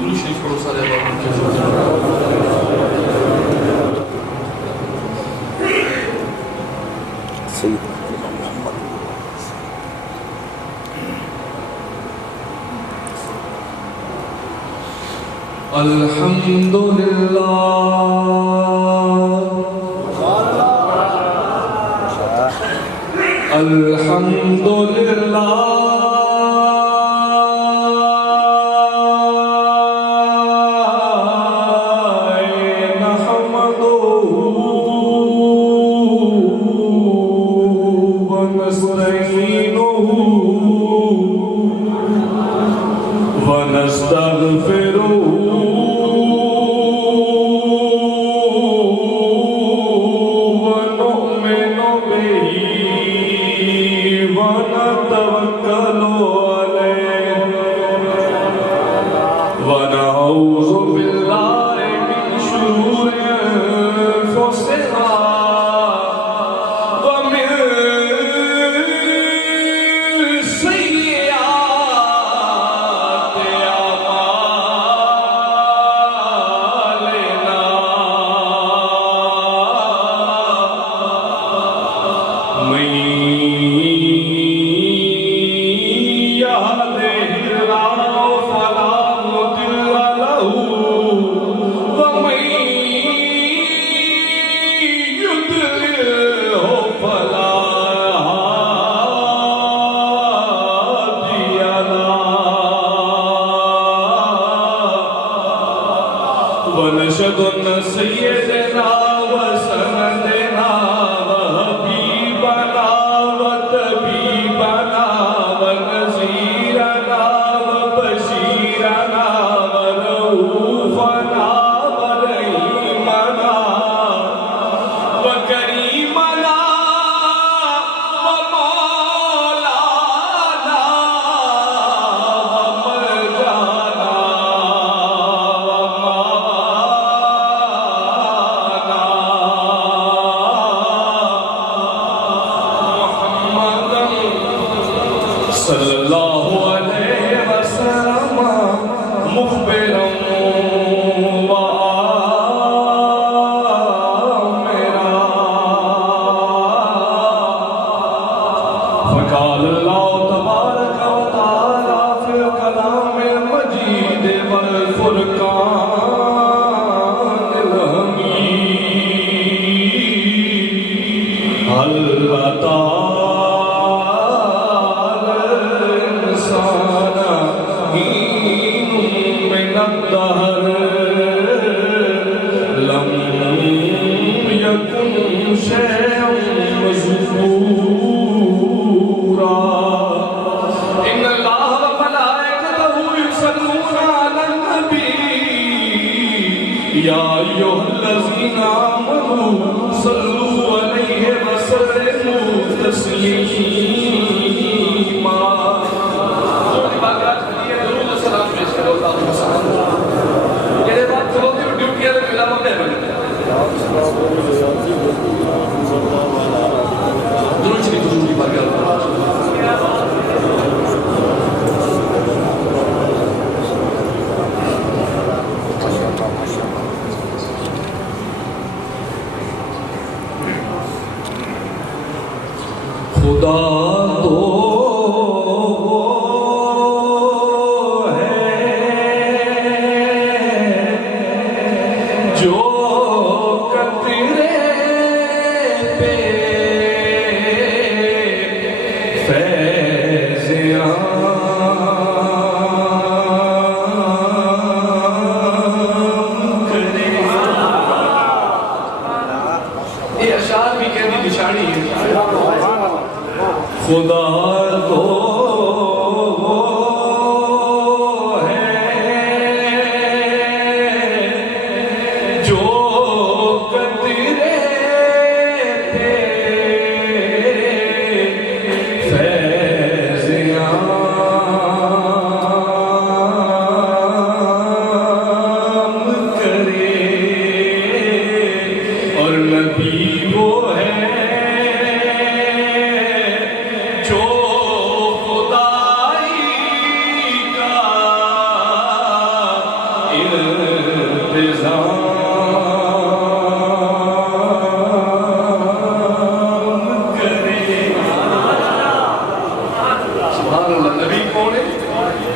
درود شریف پڑھو سارے اللہ الحمدللہ الحمدللہ خدا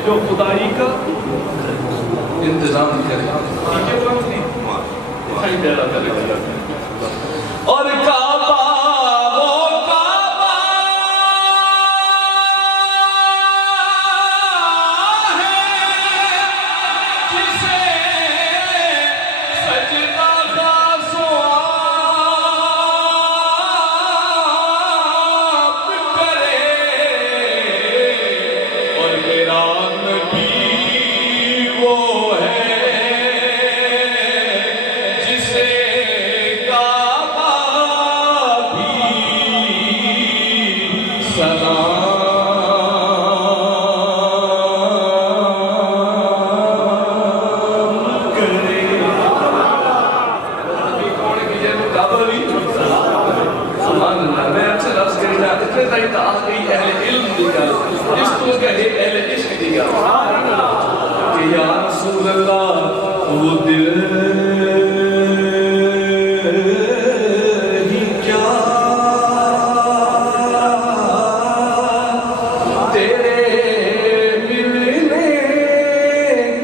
جو خدائی کا انتظام کرے اور کعبہ وہ کعبہ ہے جسے سجدہ خاص و آپ کرے اور میرا نبی وہ ہے جسے کعبہ بھی سلام کرے. کعبہ بھی سبحان اللہ. میں اکثر عرض کرتا اتنے تائی تا آگئی اہل علم دی گا اس کو کہے اہل عشق دی گا کہ یا رسول اللہ وہ دل ہی کیا تیرے ملنے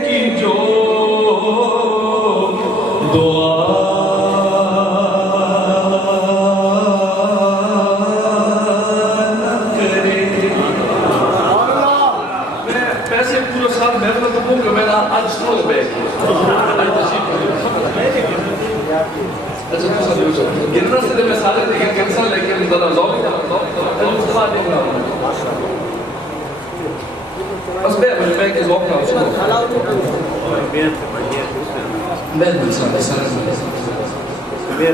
کی جو دعا نہ کرے. میں پیسے پورا سال محنت کروں کہ میں آج سنو بیٹھ گرنا سے میں سارے دیکھیں کینسل لیکن ذرا ذوق بس میں کہ ذوق نہ سنو میں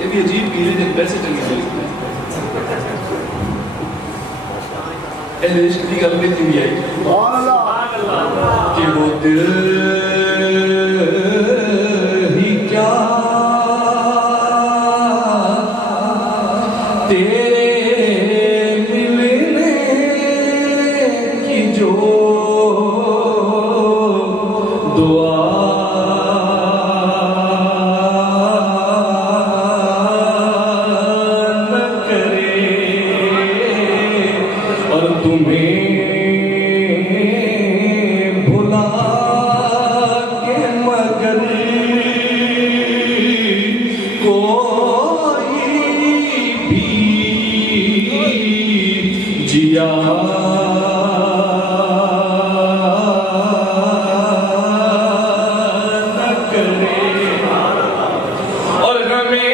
یہ بھی عجیب پیلے جن پیسے چنگی چلی اہل عشق کی گل میں تھی آئی کہ وہ دل ہی کیا تیرے ملنے کی جو دعا نہ کرے اور تمہیں بھلا کے مگر کوئی بھی جیا نہ کرے اور ہمیں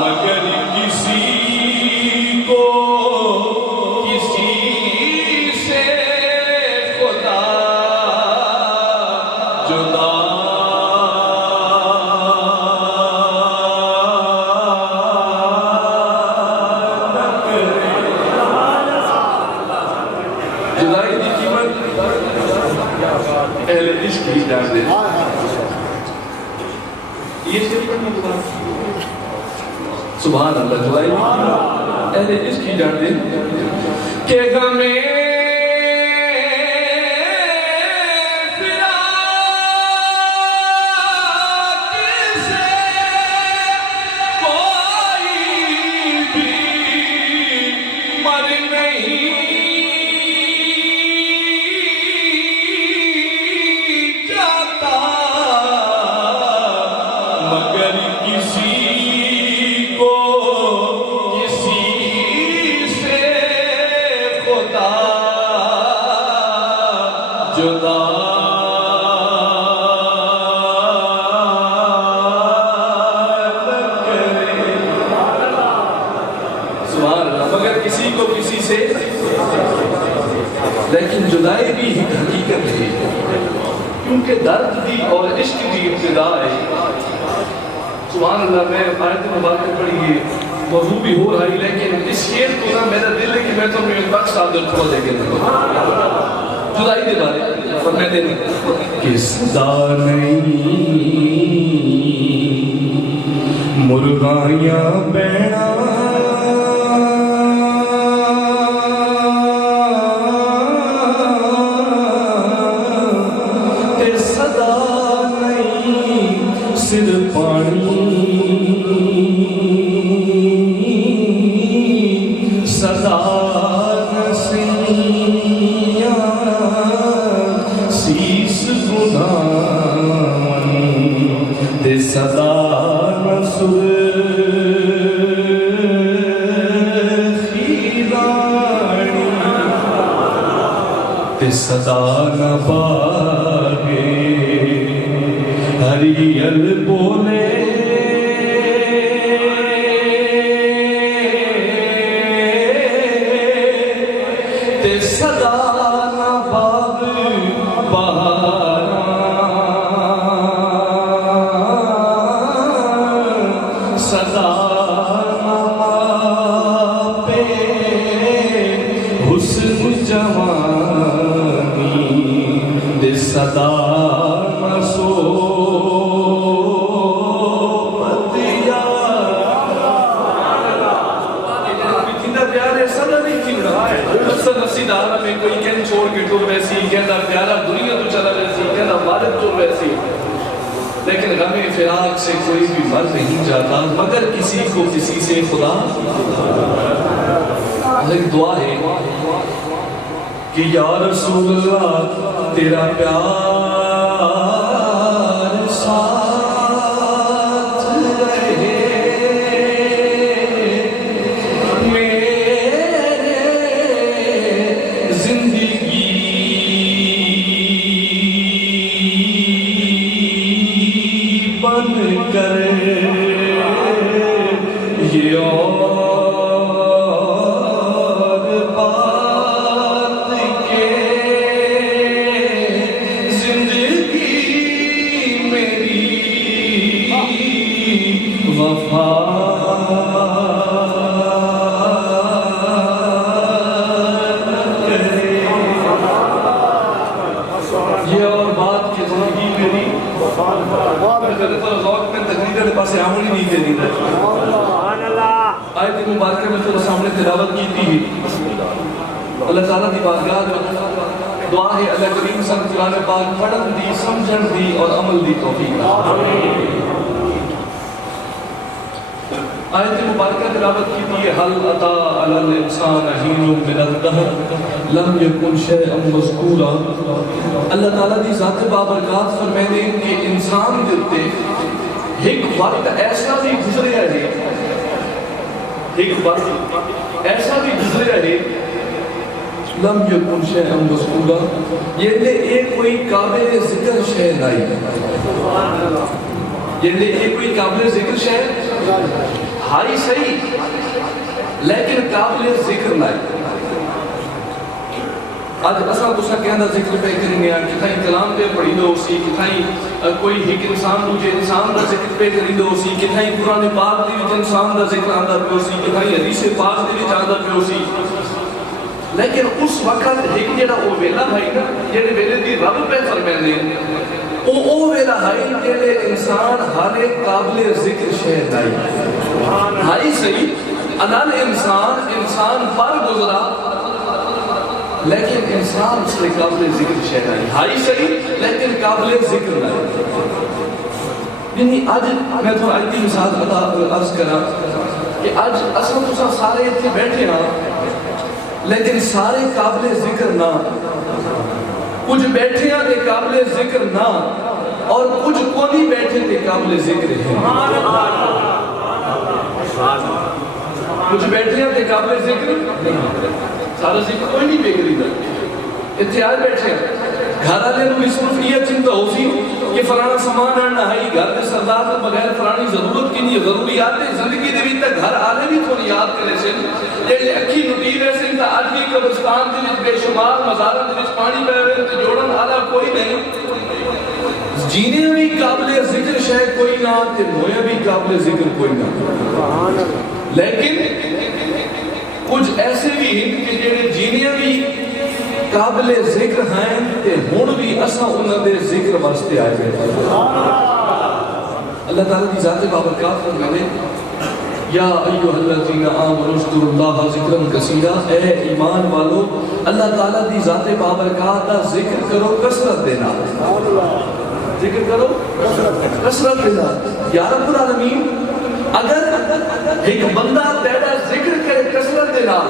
مگر کسی کو کسی سے خدا جدا نہ کرے. جدائی کی قیمت اہل عشق ہی جانتے ہیں. یہ صرف سبحان اللہ. جدائی اہل عشق ہی جانتے ہیں کہ ہمیں مگر کسی کو کسی سے خدا جدا نہ کرے. سبحان اللہ. مگر کسی کو کسی سے لیکن جدائی بھی ایک حقیقت ہے کیونکہ درد دی اور عشق کی ابتدا ہے. سبحان اللہ. میں آیت مبارکہ پڑھی موضوع بھی ہو رہا ہے لیکن اس شعر کو نہ میرا دل ہے کہ میں تو میرے بخش آدر کھو دے گے جدائی دے بارے فرمائے دے کہ صدا نہیں مائیا بہنا تے صدا نہیں سر پانی صدا صدا رسول خیرانی تے صدا نباگے ہریل بولے تے صدا نباگ بہار صدا پہ حسن جوانی دے صدا نسو پتیا پیارے صدا نہیں تھی اکثر نفسی دارہ میں کوئی کہن چھوڑ کے ٹور ویسی کہتا پیارا دنیا تو چلا ویسی کہتا والد ٹور ویسی لیکن غم فراق سے کوئی بھی مر نہیں جاتا مگر کسی کو کسی سے خدا ایک دعا ہے کہ یا رسول اللہ تیرا پیار ساتھ رہے میرے زندگی بن کر یہ اور بات کے زندگی میری وفا کرے یہ اور بات کی زندگی میری ذوق میں تقریر کے پاس عمل ہی نہیں دے دی آیت مبارکہ میں تو سامنے تلاوت کی تھی اللہ تعالیٰ دی بارگاہ دعا ہے اللہ کریم صلی اللہ علیہ وسلم پڑھن دی سمجھن دی اور عمل دی توفیق آیت مبارکہ تلاوت کی تھی حل عطا علی الانسان حین من الدہر لم یکن شیئا مذکورا اللہ تعالیٰ دی ذات بابرکات فرمائے کہ انسان دیتے ایک وقت ایسا بھی گزرے ہے ایک وقت ایسا بھی گزرے ہے لم یکن شیئا مذکورا یہ لے ایک کوئی قابل ذکر شے نہیں یہ لے ایک کوئی قابل ذکر شے ہائی صحیح لیکن قابل ذکر نہیں آج اصلا کچھ کہنا ذکر پہ کریں گے کتھائیں کلام پہ پڑھی دو اسی کتھائیں کوئی ایک انسان مجھے انسان دا ذکر پہ کری دو اسی کتھائیں قرآن پاک دی وچ انسان دا ذکر آندہ پہ اسی کتھائیں حدیث پاک دی وچ آندہ پہ اسی لیکن اس وقت ایک جڑا وہ ویلا بھائی نا جڑے ویلے دی رب پہ فرمائے او ویلا بھائی جڑے انسان ہر ایک قابل ذکر شے نہیں ہائی صحیح انال انسان پر گزرا لیکن انسان اس کے قابل ذکر شے نہیں ہائی صحیح لیکن قابل ذکر نہیں یعنی آج میں تو آج کی مثال عرض کرا کہ آج اصلا تو سارے اتنے بیٹھے ہیں لیکن سارے قابل ذکر نہ کچھ بیٹھے ہیں کہ قابل ذکر نہ اور کچھ کونی بیٹھے کہ قابل ذکر ہیں کچھ بیٹھے ہیں کہ قابل ذکر سارا ذکر کوئی نہیں بیکری دا اتحاد بیٹھے ہیں گھر آلے نو اس صرف یہ چنتا ہو سی کہ فلانا سامان آنا ہے گھر دے سردار تو بغیر فلانی ضرورت کی نہیں ضروریات زندگی دے بھی تک گھر آلے بھی تھوڑی یاد کرے سے یہ اکھی نٹی ویسے تا آج بھی قبرستان دے وچ بے شمار مزاروں دے وچ پانی پہ ہوئے تو جوڑن آلہ کوئی نہیں جینے بھی قابل ذکر شاید کوئی نہ تے مویا بھی قابل ذکر کوئی نہ لیکن کچھ ایسے بھی ہیں کہ جنہیں جینے بھی قابل ذکر ہیں تے ہون بھی اسا انہوں دے ذکر واسطے آئے گئے اللہ تعالیٰ کی ذات بابرکات فرمائے یا ایھا الذین آمنوا اذکروا اللہ ذکرا کثیرا، اے ایمان والو اللہ تعالیٰ دی ذات بابرکات دا ذکر کرو کثرت دے نال، ذکر کرو کثرت دے نال۔ یا رب العالمین اگر ایک بندہ تیرا ذکر کرے کثرت دے نال،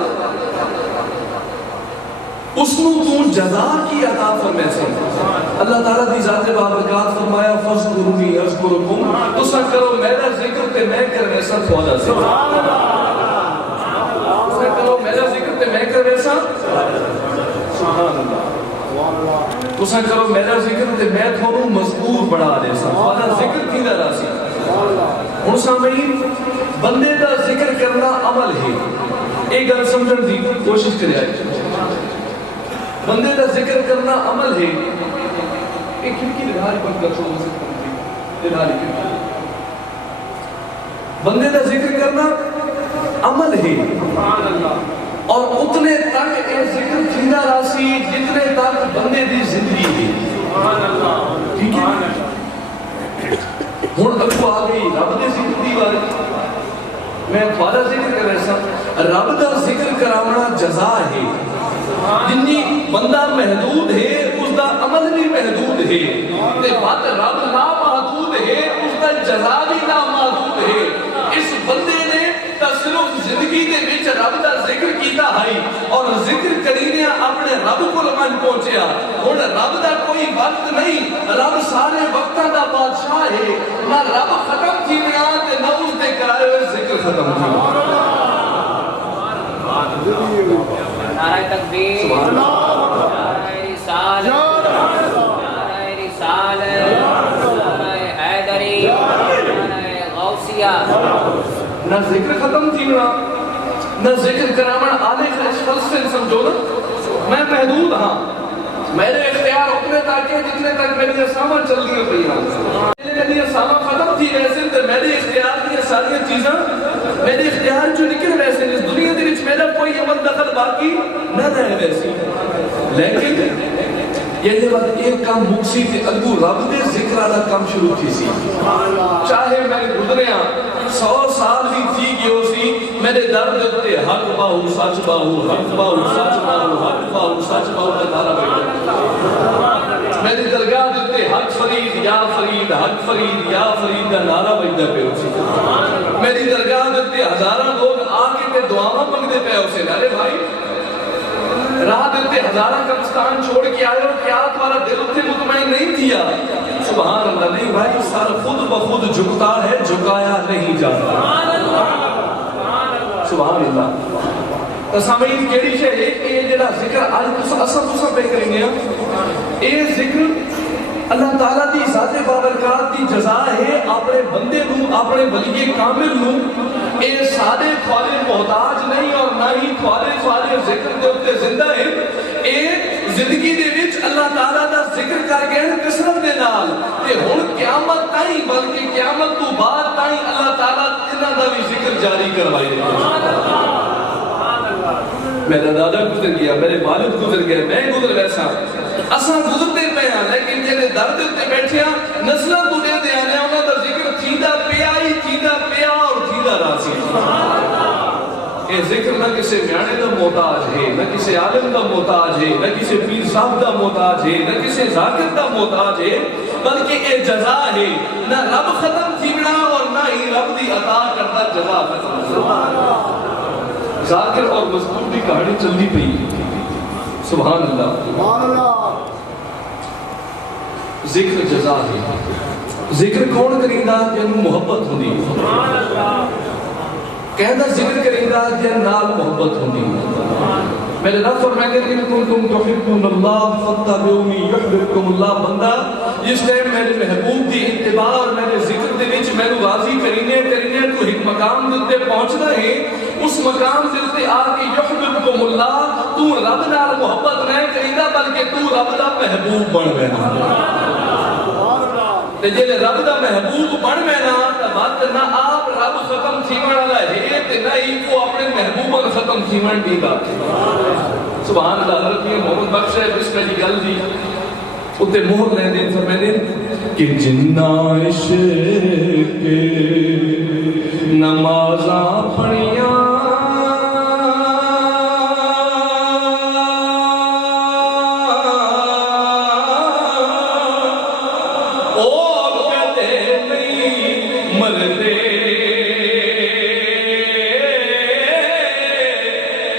اس نو تو جزا کی عطا فرمائے سن۔ اللہ تعالیٰ دی ذات بابرکات فرمایا فاذکرونی اذکرکم، تسا کرو میرا ذکر تے میں کرنے سا تھوڑا ذکر، تسا کرو میرا ذکر تے میں کرنے سا، سبحان اللہ، تسا کرو میرا ذکر تے میں تھوڑا مذکور بڑھا دے سا، تھوڑا ذکر کی دا سی۔ ہن سامعین بندے دا ذکر کرنا عمل ہے، ایک گل سمجھن دی کوشش کرے آئے، بندے کا ذکر کرنا عمل ہے۔ ایک کھڑکی لگا بند کر چھوڑ بندے کا ذکر کرنا عمل ہے، اور اتنے تک یہ ذکر تھیندا راسی جتنے تک بندے دی زندگی ہے، ٹھیک ہے؟ ہن اگو آ گئی رب دے ذکر دی باری، میں تھوڑا ذکر کر رہا سا، رب دا ذکر کراونا جزا ہے۔ جنی بندہ محدود ہے اس دا عمل بھی محدود ہے، تے بات رب نا محدود ہے اس دا جزا بھی نا محدود ہے۔ اس بندے نے تا صرف زندگی دے وچ رب دا ذکر کیتا ہے اور ذکر کرینے اپنے رب کو لمن پہنچیا۔ ہن رب دا کوئی وقت نہیں، رب سارے وقتاں دا بادشاہ ہے، نہ رب ختم تھینا تے نہ اس دے کرائے ہوئے ذکر ختم تھینا۔ نعرہ تکبیر، نعرہ رسالت، نعرہ رسالت، نعرہ حیدری، نعرہ غوثیہ۔ نہ ذکر ختم تھینا نہ ذکر کراون آلے اس فلسفے سمجھو نا، میں محدود ہاں، میرے اختیار اتنے تک جتنے تک میری اسامہ چل رہی پئی ہاں، میری اسامہ ختم تھی ویسے تے میرے اختیار کی ساری چیزاں میرے اختیار جو نکل ویسے اس دنیا دے وچ میرا کوئی عمل دخل باقی نہ رہے ویسی، لیکن یہ بعد ایک کام مکسی تے اگو رب دے ذکر والا کام شروع تھی سی۔ چاہے میں گزریا 100 سال بھی تھی گیو سی، میرے درد تے حق باہو سچ باہو، حق باہو سچ باہو، حق باہو سچ باہو کا نعرہ بیٹھا، میری درگاہ دیتے حق فرید یا فرید، حق فرید یا فرید کا نعرہ بیٹھا پہ اسی، میری درگاہ دیتے ہزارہ لوگ آکے تے دعاواں منگتے پہ اسے، ارے بھائی راہ دیتے ہزارہ قبرستان چھوڑ کے آئے اور کیا تمہارا دل اتنے مطمئن نہیں تھیا؟ سبحان اللہ، نہیں بھائی سارا خود بخود جھکتا ہے، جھکایا نہیں جاتا۔ سبحان اللہ۔ تسامین کیڑی شے ہے کہ یہ جڑا ذکر آج تسا پہ کریں گے، یہ ذکر اللہ تعالیٰ دی ذات بابرکات دی جزا ہے اپنے بندے نو، اپنے ولی کامل نو، اے سادے تھوڑے محتاج نہیں اور نہ ہی تھوڑے ذکر دے اتے زندہ ہے، اے زندگی دے وچ اللہ تعالیٰ دا ذکر کر گئے کثرت دے نال، تے ہن قیامت تائیں بلکہ قیامت تو بعد تائیں اللہ تعالیٰ انہاں دا بھی ذکر جاری کروائی دے۔ میرا دادا گزر گیا، میرے والد گزر گئے، میں گزر ویسا، اساں گزرتے پہ ہیں، لیکن جنہیں درد تے بیٹھے ہیں نسلہ تو دے دے آنے انہوں دا ذکر تھیدہ پیا ہی تھیدہ پیا اور تھیدہ راسی۔ یہ ذکر نہ کسی میانے دا محتاج ہے، نہ کسی عالم دا محتاج ہے، نہ کسی پیر صاحب دا محتاج ہے، نہ کسی ذاکر دا محتاج ہے، بلکہ یہ جزا ہے، نہ رب ختم تھینا اور نہ ہی رب دی عطا کرتا جزا ختم۔ ذاکر اور مذکور دی کہانی چلنی پئی، سبحان اللہ۔ ذکر جزا ہے، ذکر کون کریں گا جن محبت ہوندی، کہنا ذکر کریں گا جن نال محبت ہوندی۔ میرے رب فرمائے کہ ان کنتم تحبون اللہ فاتبعونی یحببکم اللہ، بندہ جس ٹائم میرے محبوب دی اتباع اور میرے ذکر دے وچ میں نو راضی کرینے تو ایک مقام دے پہنچنا ہے، اس مقام دے آ کے یحببکم اللہ، تو رب نال محبت نہیں کریندا بلکہ تو رب دا محبوب بن گیا۔ تے جے رب دا محبوب بن گیا تے بات نہ آپ رب ختم تھیون والا ہے تے نہ ہی کو اپنے محبوب ختم تھیون دیتا۔ سبحان اللہ۔ حضرت محمد بخش ہے جس میں گل دی اتے مہر لے دے فرمانے کہ جنہ عشق نمازاں مردے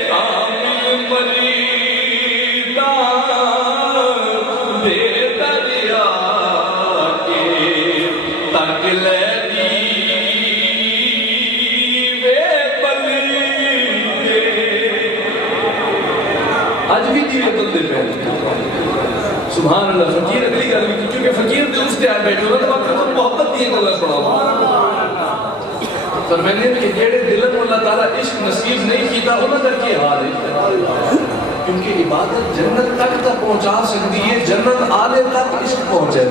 کامل مریدہ دے دریا کے تک لے آج بھی دیوے بندے پہ سبحان اللہ فقیر اگلی گل بھی کیونکہ فقیر دل اس آئے بیٹھے ہوئے تو وقت تو محبت دی گلا سنا فرمانے کہ جیڑے دلن اللہ تعالیٰ عشق نصیب نہیں کیتا انہوں نے کی حال ہے کیونکہ عبادت جنت تک تا پہنچا سکتی ہے جنت آلے تک عشق پہنچے ہے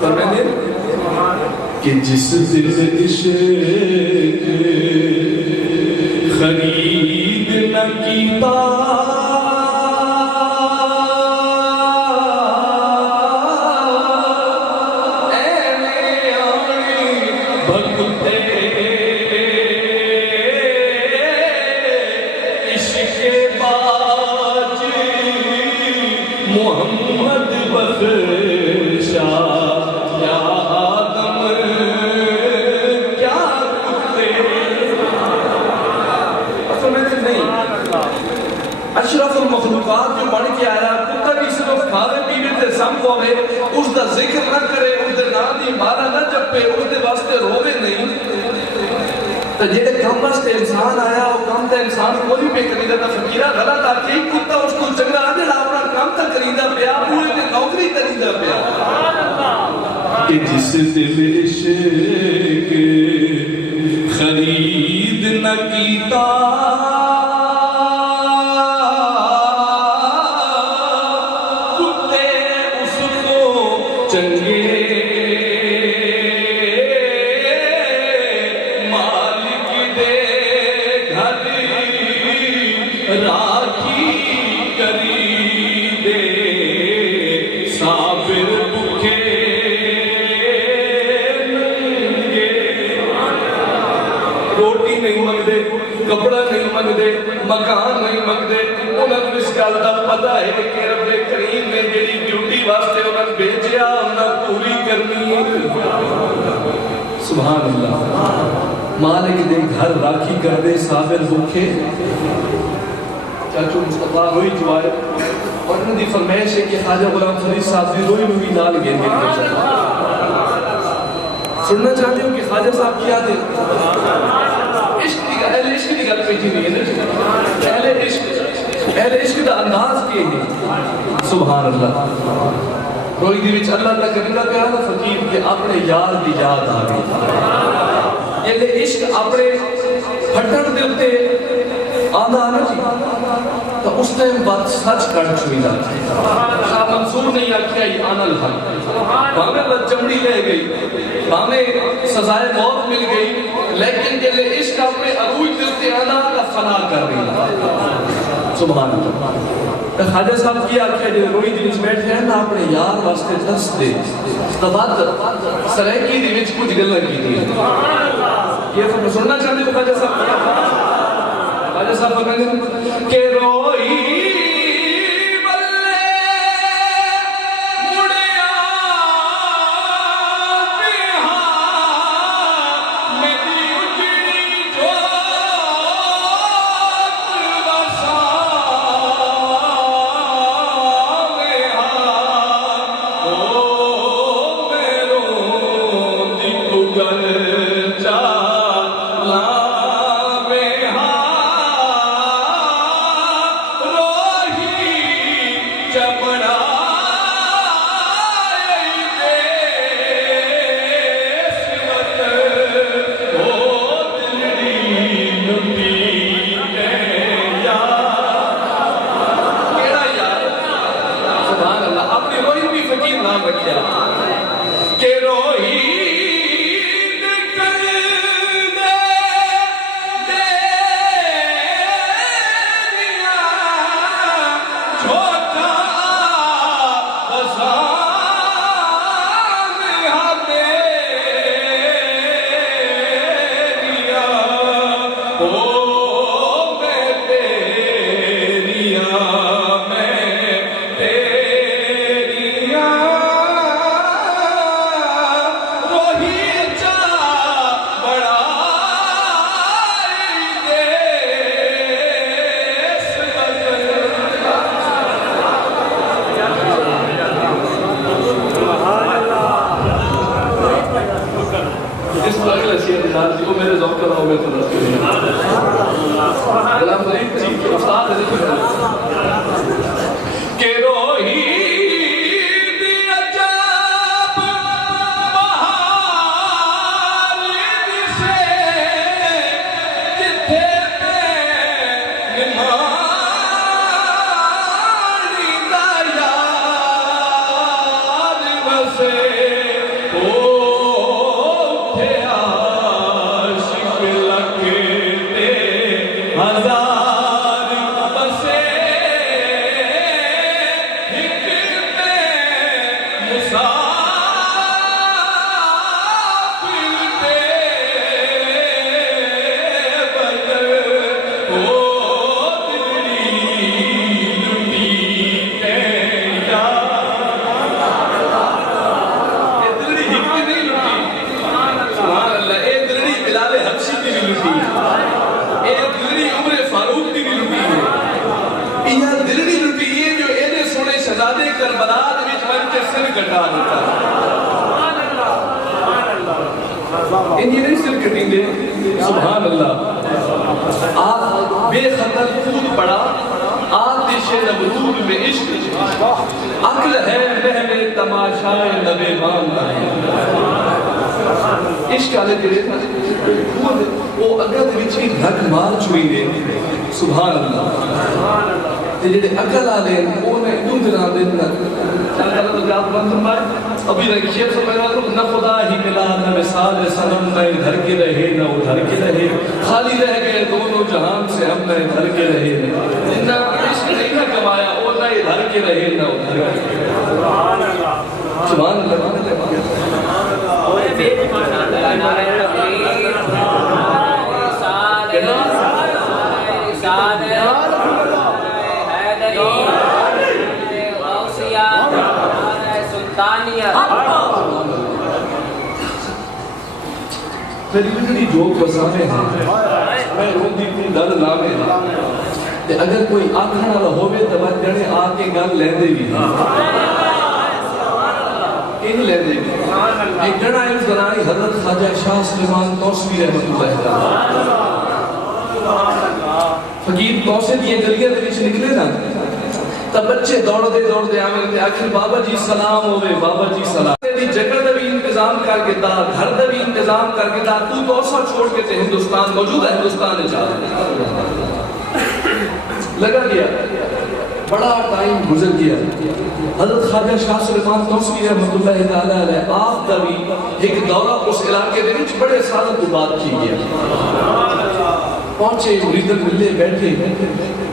فرمانے کہ جس دل عشق خرید نہ کیتا محمد بخشا یا آدم کیا کتے اصل میں نہیں اشرف المخلوقات جو بڑھ کے آیا کتا بھی صرف کھاوے پیوے تے سم پوے اس دا ذکر نہ کرے اس دے نام دی مارا نہ جپے اس دے واسطے روے نہیں تو جیڑے کم واسطے انسان آیا وہ کم تے انسان کوئی پہ کری دا فقیرہ غلط آتی ایک کتا اس کو چنگا آدھے اپنا کام تک کریدہ پیا پورے تے نوکری کریدہ پیا کہ جس دل عشق خرید نہ کیتا کتے اس کو چنگے راکھی کری دے صابر بکھے ننگے روٹی نہیں مانگدے کپڑا نہیں مانگدے مکان نہیں مانگدے انہوں نے اس گل کا پتہ ہے کہ رب کریم نے جیڑی ڈیوٹی واسطے انہوں نے بھیجیا انہوں پوری کرنی ہے سبحان اللہ مالک دے گھر راکھی کر دے صابر بکھے چاچو مصطفیٰ ہوئی جوائے اور انہوں نے فرمائش ہے کہ خواجہ غلام فرید صاحب دی روئی میں بھی نال گئے گئے سننا چاہتے ہوں کہ خواجہ صاحب کیا دے اہل عشق کی گل پیچھی نہیں ہے اہل عشق دا انداز کے ہیں سبحان اللہ روئی دی وچ اللہ تک کرنا پیا نا فقیر کہ اپنے یار دی یاد آ گئی یہ عشق اپنے پھٹن دے ہوتے آدھا آنا جی تو اس ٹائم بات سچ کٹ چھوئی جاتی ہے شاہ منصور نہیں آکھیا یہ آنا الحق ہمیں اللہ چمڑی لے گئی ہمیں سزائے موت مل گئی لیکن یہ عشق اپنے عروج دل سے آنا کا فنا کر رہی ہے سبحان اللہ خواجہ صاحب کی آکھیا جو روئی دی وچ بیٹھے ہیں نا اپنے یار واسطے دس دے تباد سرائکی دی وچ کچھ گلہ کی دی یہ سننا چاہتے ہو خواجہ صاحب کیا خواجہ صاحب فرمائیں کہ روئی بلے مڑیا بیہا میری اجڑی جوت بسا میہا او میروں دی کگل چالا میہا روئی یار جی وہ میرے ذوق کا ہو میں تو غلام فرید جی کے استاد ہے کہ روہی دی عجب بہار جسے جتھے پہ نمانی دا یاد بسے سبحان اللہ آپ بے خطر خود پڑا آتش نبرود میں عشق عقل ہے محو تماشائے نبے مان عشق آلے تیرے خود وہ اگر وچی رکھ مار چوئی دے سبحان اللہ تے جڑے عقل آلے وہ نے دن دن اللہ تو جاب بند فرمائے ابھی لگی شیخ سے پہلا کرو نہ خدا ہی ملا نہ مثال سنم نہ ادھر کے رہے نہ ادھر کے رہے خالی رہ گئے دونوں جہان سے ہم نہ ادھر کے رہے نہ عشق نہیں نہ کمایا وہ نہ ادھر کے رہے نہ ادھر کے سبحان اللہ سبحان اللہ میری جوک بسامے ہیں میں روندی تھی دل لامے ہیں اگر کوئی آنکھنا نہ ہوئے تو بات جڑے آکے گل لے دے بھی ان لے دے بھی ایک جڑا علم بنائی حضرت خواجہ شاہ سلیمان توسوی رحمت اللہ فقیر توسد یہ گلیہ دے وچ نکلے نا تب بچے دوڑ دے آمین تے آخر بابا جی سلام ہوئے بابا جی سلام دی جگہ دا بھی انتظام کر کے دا گھر دا بھی انتظام کر کے دا تو توسا چھوڑ کے تے ہندوستان موجود ہے ہندوستان نے چاہ لگا گیا بڑا ٹائم گزر گیا حضرت خواجہ شاہ سلیمان توسوی رحمت اللہ تعالیٰ علیہ آپ دا بھی ایک دورہ اس علاقے دے وچ بڑے سالوں تو بات کی گیا پہنچے مریدن ملے بیٹھے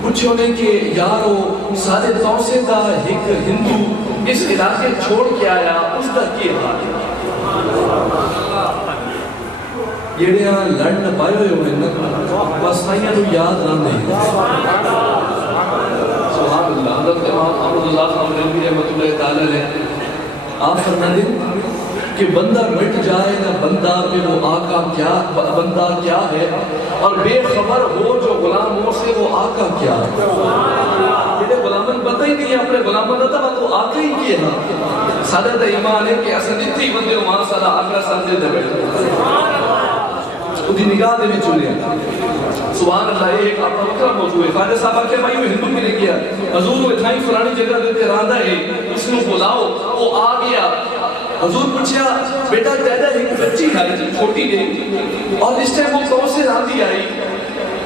پوچھے انہیں کہ یارو سارے توسے دا ایک ہندو اس علاقے چھوڑ کے آیا اس کا کیا حال ہے جیڑے ہاں لڑن پائے ہوئے ہوئے بس آئیاں نو یاد نہ دیں سبحان اللہ حضرت امام احمد اللہ صاحب رحمت اللہ تعالیٰ نے آپ فرما دیں کہ بندہ مٹ جائے نہ بندہ پہ وہ آقا کیا بندہ کیا ہے اور بے خبر ہو جو غلاموں سے وہ آقا کیا ہے جنہیں غلامن پتہ ہی نہیں اپنے غلامن دا تو آقا ہی کیا ہے سادہ دا ایمان ہے کہ اصلا جتنی بندے وہاں سادہ آقا سمجھے دے بیٹھے اُدھی نگاہ دے بھی چلے سبحان اللہ ایک آپ کا مکرم موضوع ہے خواجہ صاحب آکے بھائی وہ ہندو کے لے گیا حضور وہ اتھائی فلانی جگہ دیتے راندہ ہے اس نے بلاؤ وہ آ گیا حضور پوچھیا بیٹا تیرا ایک بچی ہے چھوٹی گئی اور اس ٹائم وہ کون سے راندی آئی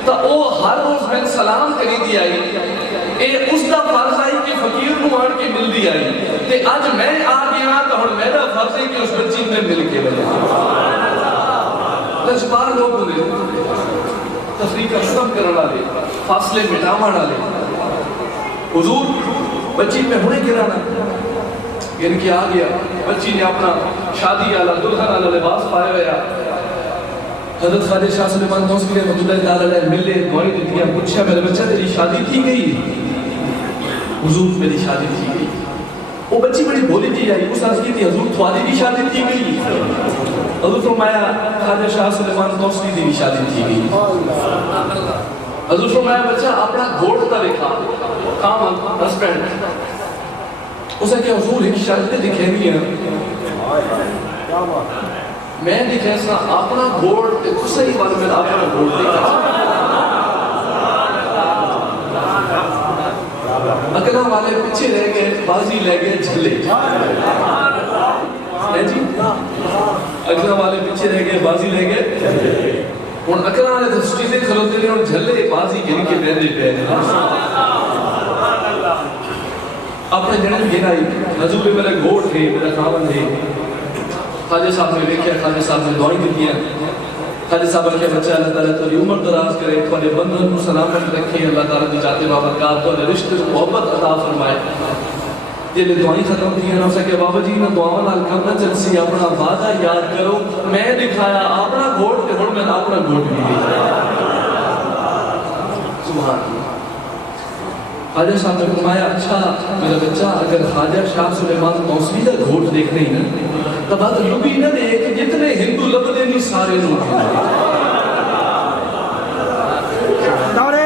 تو وہ ہر روز میں سلام کری دی آئی اس دا فرض آئی کہ فقیر نو آن کے مل دی آئی تے آج میں آ گیا تو ہن میرا فرض ہے کہ اس بچی میں مل کے بجا لجبار لوگ ہوئے تفریق کا ختم کرنا لے فاصلے مٹاوانا لے حضور بچی میں ہونے گرانا ان کے آ گیا بچی نے اپنا شادی والا دلہن والا لباس پایا ہوا حضرت خواجہ شاہ سلیمان توسوی رحمۃ اللہ تعالیٰ علیہ ملے موئی دیا پوچھا میرے بچہ تیری شادی تھی گئی حضور میری شادی تھی گئی وہ بچی بڑی بولی تھی آئی اس عرض کی تھی حضور تھوڑی بھی شادی تھی گئی حضور فرمایا خواجہ شاہ سلیمان توسوی دی بھی شادی تھی گئی حضور فرمایا بچہ اپنا گھوڑتا لکھا کام ہسبینڈ اسے کہ حضور ایک شرط دکھے نہیں ہے میں نہیں فیصلہ اپنا گھوڑ کسے ہی بار میں اپنا گھوڑ دیکھا اکلا والے پیچھے رہ گئے بازی لے گئے جھلے جی اکلا والے پیچھے رہ گئے بازی لے گئے اور اکلا والے تو سٹیزیں کھلوتے ہیں اور جھلے بازی گن کے بیندے پہ اپنے جنم گرائی حضور میرے گھوڑ تھے میرا خاون تھے خواجہ صاحب نے دیکھا خواجہ صاحب نے دعائیں دی ہیں خواجہ صاحب کے بچے اللہ تعالیٰ تو عمر دراز کرے تھوڑے بندن کو سلامت رکھے اللہ تعالیٰ کی جاتے بابرکات تو رشتے محبت عطا فرمائے یہ دعائیں ختم تھی ہیں نفسہ کہ بابا جی نے دعاؤں نال کم نہ چلسی اپنا وعدہ یاد کرو میں دکھایا اپنا گھوڑ تے ہن میں اپنا گھوڑ بھی دیا سبحان اللہ خواجہ صاحب نے فرمایا اچھا میرا بچہ اگر خواجہ شاہ سلیمان موسوی کا گھوٹ دیکھنے ہی نا تو بات لبی نہ دے کہ جتنے ہندو لب دے نہیں سارے لوگ نعرہ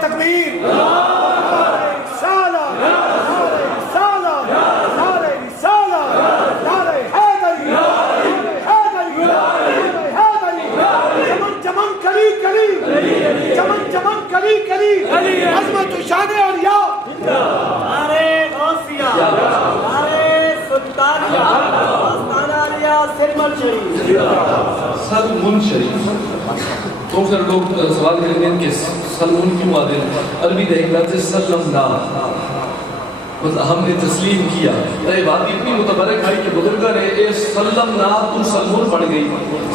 تکبیر نعرہ رسالہ نعرہ رسالہ نعرہ رسالہ نعرہ حیدری نعرہ حیدری چمن چمن کلی کلی چمن چمن کلی کلی عظمت و شان اولیاء نعرہ غوثیہ نعرہ سلطانیہ آستانہ علیہ سلمن شریف سلمن شریف تو پھر لوگ سوال کریں گے کہ سلمن کیوں آدھے عربی دے ایک لفظ سلم نا ہم نے تسلیم کیا یہ بات اتنی متبرک ہے کہ بزرگاں نے اے سلم نا تو سلمن پڑھ گئی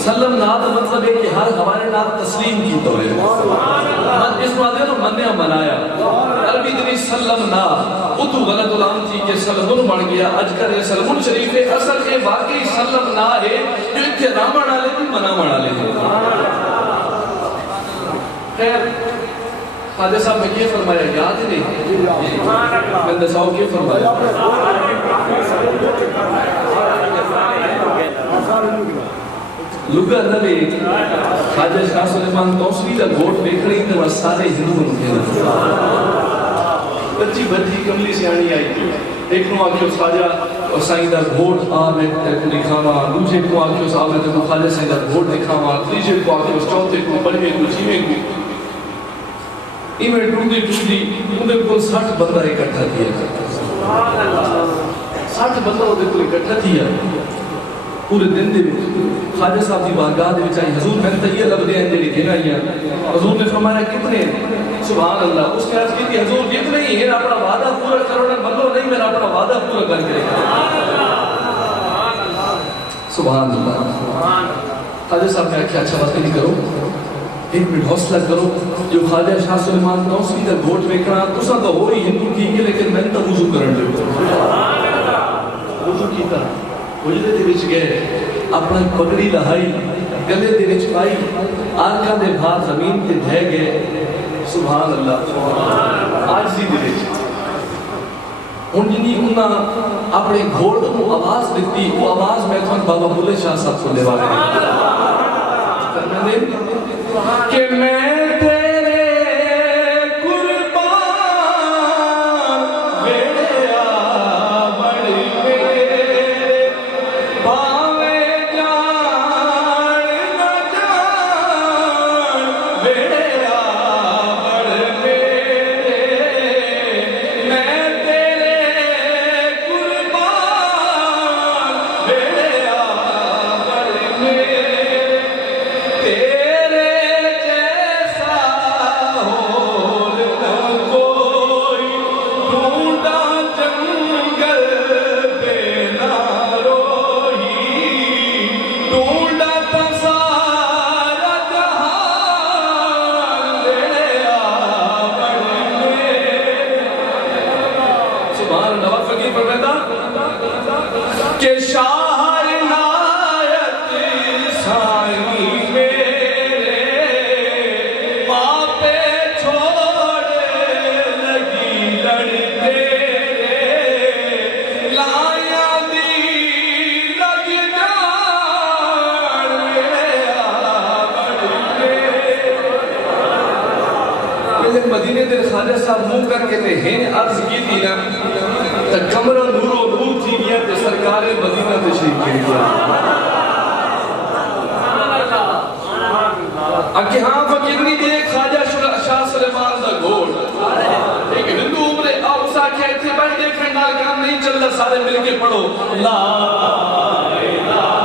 سلم نا تو مطلب ہے کہ ہر ہمارے نام تسلیم کی تو ہے اس مادے تو مننے منایا عربی دنی سلم نا اتو غلط علام تھی کہ سلمن بڑھ گیا اج کر یہ سلمن شریف ہے اصل ہے واقعی سلم نا ہے جو اتحرام بڑھا لے بھی منع بڑھا لے خیر خواجہ صاحب میں کیا فرمایا یاد ہی نہیں میں دساؤ کیا فرمایا لگا نبی خواجہ شاہ سلیمان توسوی کا گھوٹ بیکھڑی تھے وہ سارے ہندو ان کے بچی بچی کملی سے آنی آئی ایک نو آکھو خواجہ سائیں دا گھوٹ میں دکھاوا دوسرے کو آکھو صاحب نے تو خواجہ سائیں دا گھوٹ دکھاوا تیسرے کو آکھو چوتھے کو پنجویں کو چھویں کو ایمیں ٹوٹی انہیں کو 60 بندہ اکٹھا کیا 60 بندہ انہیں کو اکٹھا کیا پورے دن دے خواجہ صاحب دی بارگاہ دے وچ آئی حضور میں تے یہ لب دے ہیں جڑی گھن آئی ہیں حضور نے فرمایا کتنے سبحان اللہ اس نے عرض کی تھی حضور جتنے ہی ہیں اپنا وعدہ پورا کرو نہ بندو نہیں میرا اپنا وعدہ پورا کر کے سبحان اللہ خواجہ صاحب نے کہا اچھا بات نہیں کرو ایک منٹ حوصلہ کرو جو خواجہ شاہ سلیمان توسوی کا گھوٹ ویکھنا تساں تو ہوئی ہندو ٹھیک ہے لیکن میں تو وضو کرن دے وضو کیتا وجدے دے وچ گئے اپنا پگڑی لہائی گلے دے وچ پائی آنکھاں دے بھار زمین تے دھے گئے سبحان اللہ عاجزی دے وچ ہن جنی انہاں اپنے گھوڑ کو آواز دتی وہ آواز میں تھن بابا بلے شاہ صاحب کو دے والے کہ میں تیرے قربان ویڑیا بڑھ میرے باوے جان نہ جان ویڑیا بڑھ میرے میں تیرے قربان ویڑیا بڑھ میرے کہ شاہ عنایت سائیں میرے پاپے چھوڑے لگی لڑتے لایا دی لگ جان میرے مدینے دے خواجہ صاحب منہ کر کے تے ہیں عرض کی تھی نا کمرہ نور و نور تھی گیا تے سرکار مدینہ تشریف لے گیا کہ ہاں فقیرنی دے خواجہ شاہ سلیمان دا گھوڑ ایک ہندو عمرے آؤسا کہتے بھائی دیکھیں نال کام نہیں چل رہا سارے مل کے پڑھو لا الہ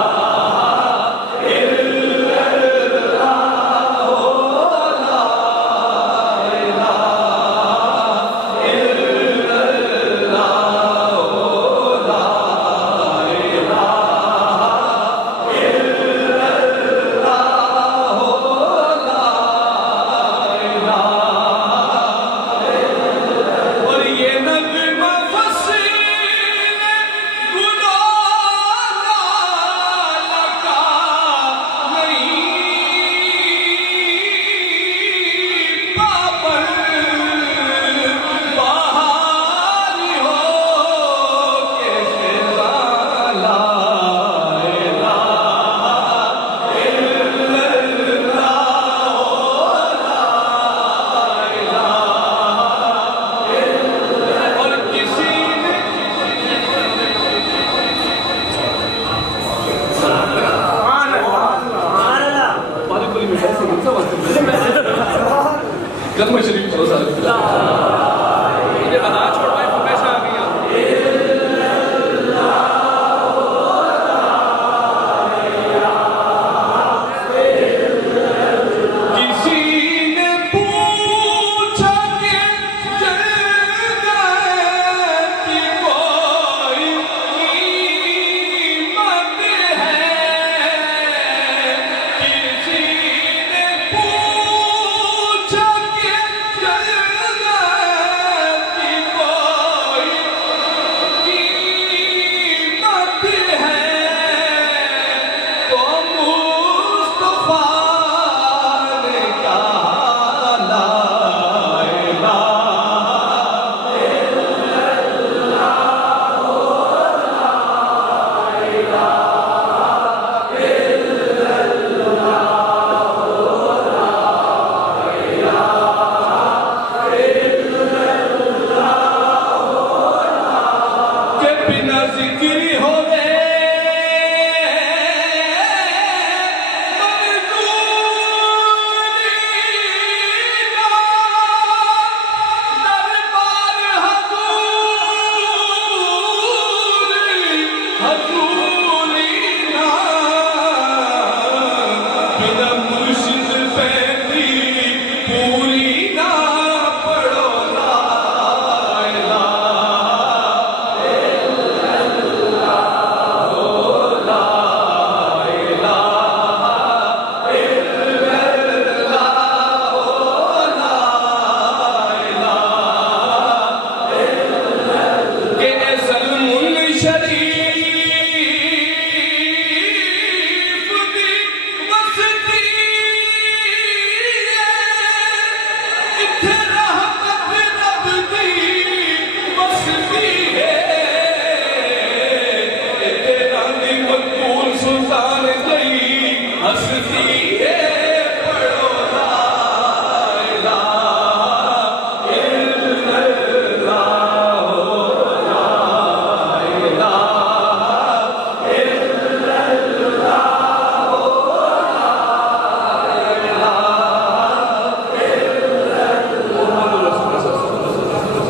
کلمہ شریف چلو سارے مجھے بنا چھوڑوائے فرمیشہ آ گئی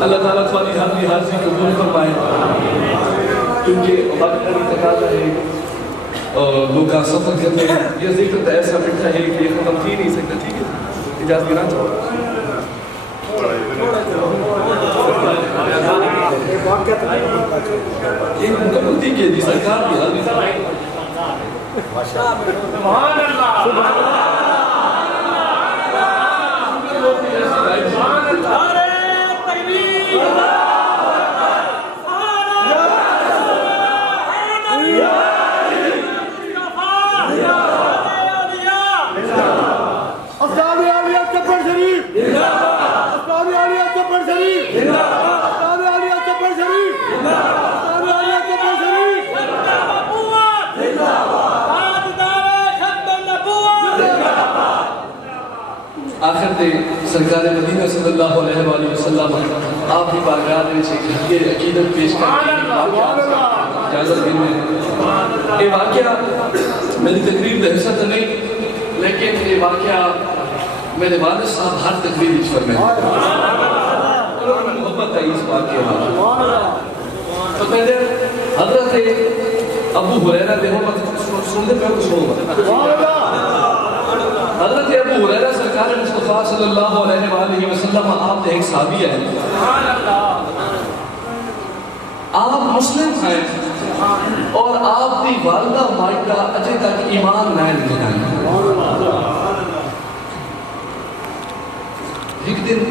اللہ تعالیٰ تمہاری حاضری حاضری قبول فرمائے کیونکہ وقت کا بھی تقاضا ہے اور لوگ کا سفر کرتے ہیں یہ ذکر تو ایسا مٹھا ہے کہ یہ ختم ہی نہیں سکتا ٹھیک ہے اجازت دینا چاہو یہ مکمل تھی کہ سرکار کی حاضری سبحان اللہ سبحان اللہ آخر دے سرکار مدینہ صلی اللہ علیہ وآلہ وسلم آپ کی بارگاہ میں سے یہ عقیدت پیش کرتے ہیں اجازت دینے یہ واقعہ میری تقریب کا حصہ تو نہیں لیکن یہ واقعہ میرے والد صاحب ہر تقریر اس پر میں محبت ہے اس بات کے بعد تو پہلے حضرت ابو ہریرہ دے محبت سن دے پہلے سنو حضرت ابو ہریرہ سرکار مصطفیٰ صلی اللہ علیہ وآلہ وسلم آپ ایک صحابی ہے آپ مسلم ہیں اور آپ دی والدہ مائدہ اجے تک ایمان نہیں لائیں ایک دن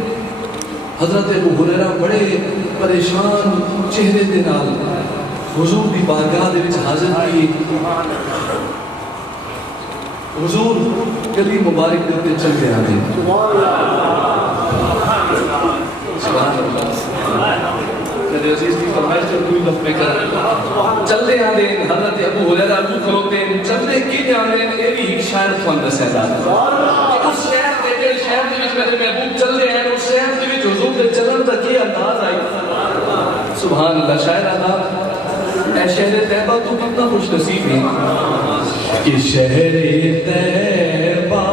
حضرت ابو ہریرہ بڑے پریشان چہرے دے نال حضور دی بارگاہ دے وچ حاضر کی حضور گلی مبارک دے تے چل گیا ہے سبحان اللہ میرے عزیز کی فرمائش جو کوئی لفظ میں کر چل دے آنے حضرت ابو ہریرہ ابو کھلوتے چل دے کی جانے اے بھی شاعر خوان دسے دا اس شہر دے جو شہر دے وچ میرے محبوب چل دے ہیں اس شہر دے وچ حضور دے چلن دا کی انداز آئی سبحان اللہ شاعر آدھا اے شہر طیبہ تو کتنا خوش نصیب ہے کہ شہر طیبہ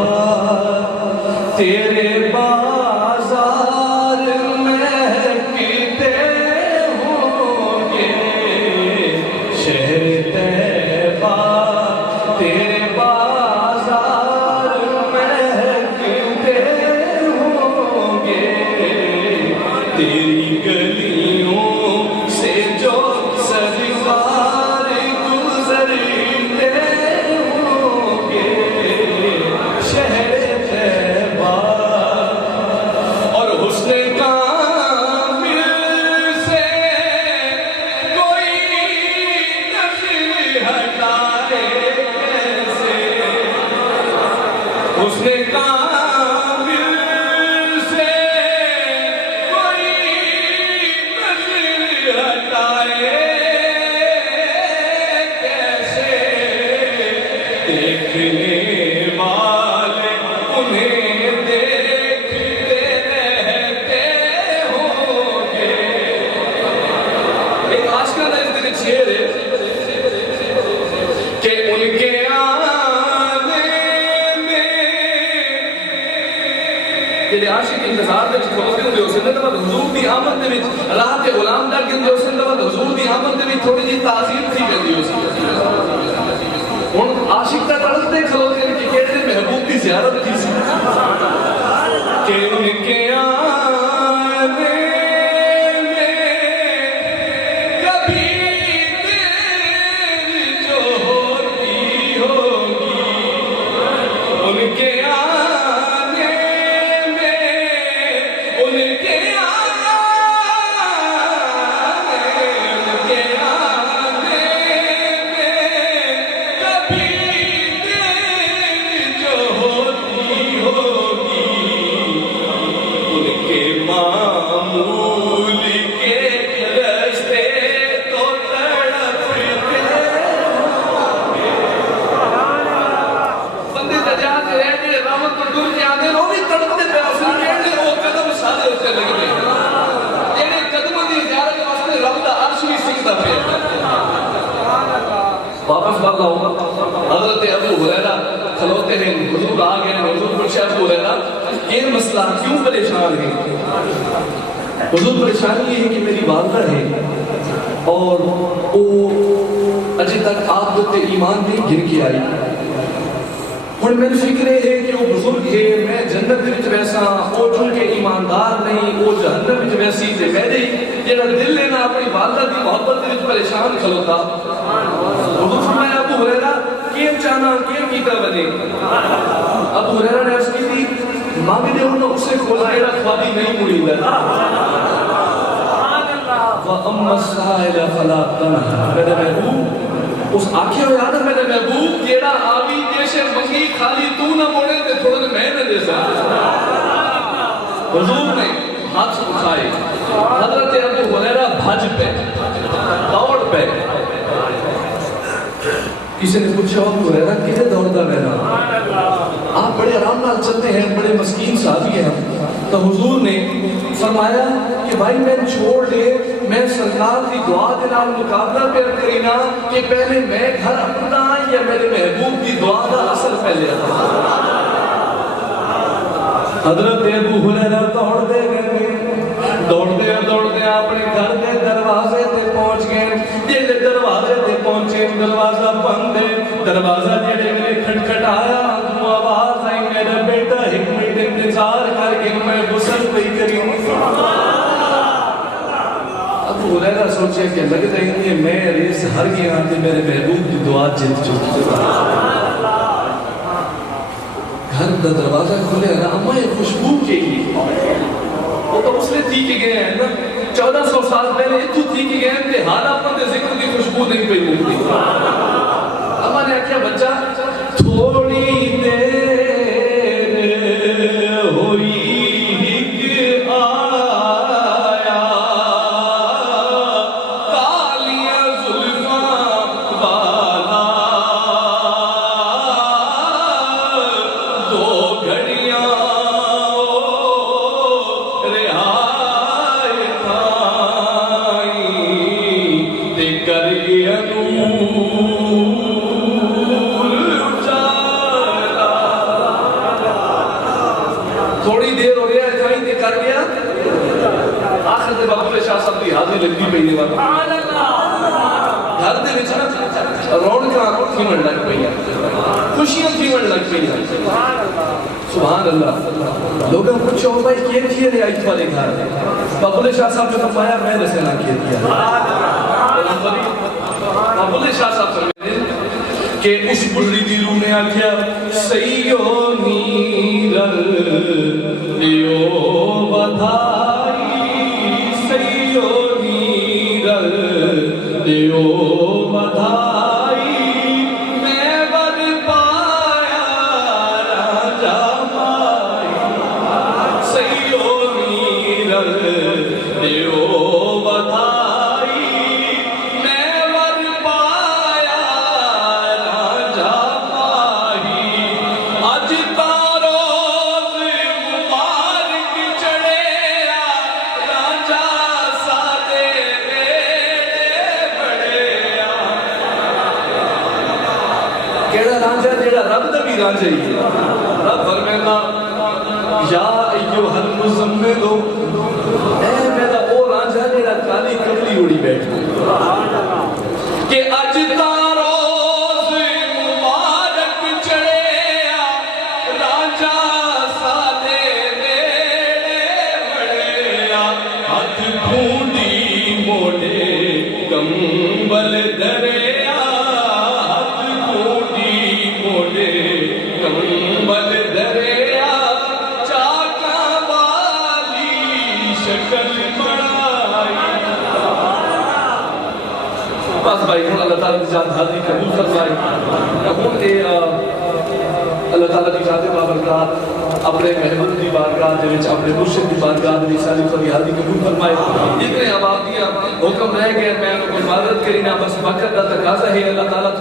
تیرے بازار مہکتے ہوں گے شہر طیبہ تیرے بازار مہکتے ہوں گے تیری گلیوں سے جو سرکار گزرتے ہوں گے شہر طیبہ اور حسن کامل سے کوئی نظر ہٹائے کیسے حسن کامل سے کوئی نظر ہٹائے کیسے دیکھنے والے انہیں دیکھتے رہتے ہوں گے ایک عاشقہ کا اس دن شعر ہے کہ ان کے آنے میں جڑے عاشق انتظار دے وچ کھلوتے ہوندے اس نے تو حضور دی آمد دے وچ راہ تے غلام دا کہندے اس نے تو حضور دی آمد دے وچ تھوڑی جی تعظیم تھی کردی اس ہن عاشق دا تڑپ دے کھلوتے ہیں کہ کہڑے محبوب دی زیارت کی سی کہ ان کے آنے میں کبھی دیر جو ہوتی ہوگی ان کے آنے میں ان کے آنے میں کبھی دیر جو ہوتی ہوگی ان کے معمول کے رستے تو تڑپتے بندے تجاد رہ کے رحمت پر دور کے آنے وہ بھی تڑپتے پہ اصل کہنے وہ قدم سادے ہوتے لگتے جنہیں قدموں دی زیارت واسطے رب دا عرش بھی سکتا پہ واپس بات لاؤں حضرت ابو ہریرہ کھلوتے ہیں حضور آ گئے حضور پوچھا ابو ہریرہ یہ مسئلہ کیوں پریشان ہے حضور پریشانی یہ ہے کہ میری والدہ ہے اور وہ اجے تک آپ تے ایمان نہیں گھن کے آئی اور میری فکر ہے کہ وہ بزرگ ہے میں جنت وچ ویسا وہ چونکہ ایماندار نہیں وہ جہنم وچ ویسی تے میرے جڑا دل لینا اپنی والدہ دی محبت وچ پریشان کھلوتا حضور فرمایا ابو ہریرہ کیوں چاہنا کیوں کیتا بنے ابو ہریرہ نے عرض کی تھی مانگ دے انہوں اسے کھولا میرا خوابی نہیں مڑی دا وَأَمَّا السَّائِلَ فَلَا تَنْهَرْ میرے محبوب اس آنکھیں ہو یاد ہے میرے محبوب جیڑا آوی جیسے منگی خالی تو نہ موڑے تے تھوڑے میں نہ دے سکتا حضور نے ہاتھ اٹھائے حضرت ابو ہریرہ بھج پہ دوڑ پہ کسی نے پوچھا ابو ہریرہ کدھر دوڑتا رہنا آپ بڑے آرام نال چلتے ہیں بڑے مسکین صحابی ہیں تو حضور نے فرمایا کہ بھائی میں چھوڑ دے میں سرکار کی دعا دے نال مقابلہ کر کرینا کہ پہلے میں گھر اپنا یا میرے محبوب کی دعا دا اثر پہلے حضرت ابو ہریرہ دوڑتے گئے، دوڑتے اپنے گھر کے دروازے تے پہنچ گئے. جیسے دروازے تے پہنچے دروازہ بند ہے. دروازہ جڑے میں کھٹکھٹایا تو آواز آئی میرا بیٹا ایک منٹ انتظار کر کے میں غسل پہ کری. ابو ہریرہ سوچے کہ لگتا ہے کہ میں ریس ہر گیا کہ میرے محبوب کی دعا جیت چکی. گھر کا دروازہ کھولے نا اما یہ خوشبو کے لیے وہ تو اس لیے تھی کہ گئے ہیں نا 1400 سال پہلے اتو تھی کہ گئے ہیں کہ حال آپ نے ذکر کی خوشبو نہیں پہ ملتی. اما نے کیا بچہ تھوڑی دیر ہوئی ایک آیا کالیاں زلفاں والا دو گھڑیاں رہائے تھائی تے کری تھوڑی دیر ہو گیا ہے تے کر گیا آخر دے بابو شاہ صاحب دی حاضری لگی پئی ہے گھر دے وچ نا رونقاں تھیون لگ پئی خوشیاں تھیون لگ پئی. سبحان اللہ. لوگوں کو پوچھو بھائی کیا تھی رعایت والے گھر بابو شاہ صاحب نے فرمایا میں نے سے نہ کیا. بابو شاہ صاحب فرماتے کہ اس بڑی دی روح نے آکھیا سیو نیرل دیو بدھائی سیو نیرل دیو بدھائی میں بد پایا راجا مائی سیو نیرل دیو بدھائی میں بد پایا راجا مائی اج تاروز مبارک چڑھیا راجا سادے بڑیا. کیڑا راجا جیڑا رب دا بھی راجا ہی ہے. رب فرمائندا یا ایھا المزمل اے میرا او راجا جیڑا کالی کملی اڑی بیٹھا کہ اج تاروز مبارک چڑھیا راجا سادے بڑیا. ہاتھ ڈھونڈی موڑے کمبل دریا ہاتھ ڈھونڈی موڑے کمبل دریا چاکاں والی شکل بڑھائی. بس بھائی ہوں اللہ تعالیٰ کی ذات حاضری قبول فرمائے. ہوں اے اللہ تعالیٰ کی ذات بابرکات اپنے محبوب کی بارگاہ دے وچ اپنے مرشد کی بارگاہ دے وچ ساری فریادی قبول فرمائے. اتنے آبادیاں حکم رہ گئے میں ان کو عبادت کرینا بس وقت دا تقاضا ہے. اللہ تعالیٰ